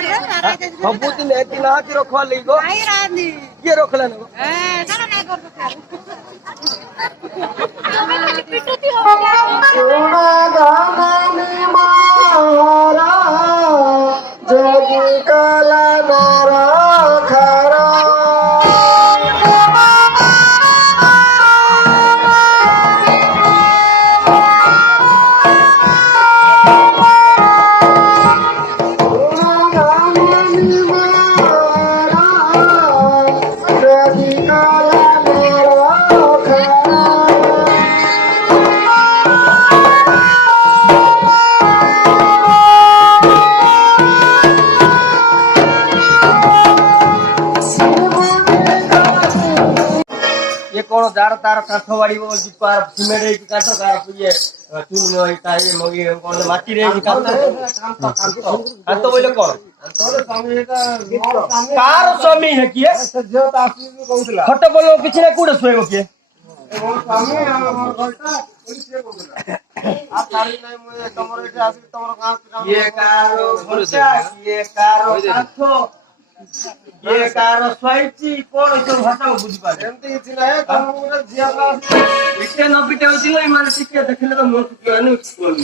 सबूतिन है कि ना कि रखवा लेगो नहीं रानी ये रख लेना ए चलो नहीं कर सकते सुना गाना मारा जगी कला नारा खरा कौन जार तार काठवाड़ी वो जिपार सिमेंट रे काठो कार ये चून में होता है मगी कौन माटी रे काठो काठो बोले कौन तोरे स्वामी का कार स्वामी है किए जो तासी कहउतला फट बोलो किछ ना कुडे सोएगो किए स्वामी हमर घरटा पुलिस के कहउतला आ तारी नै मु तमरो एठे आसी तमरो गांव ये कारो घरटा ये कारो काठो ये कार स्वाइची कोन सब भाषा बुझी पारे एमती किछ नै तम मोर जियाला इके न पिटे होती नै माने सिके देखले तो मोर के न स्कूल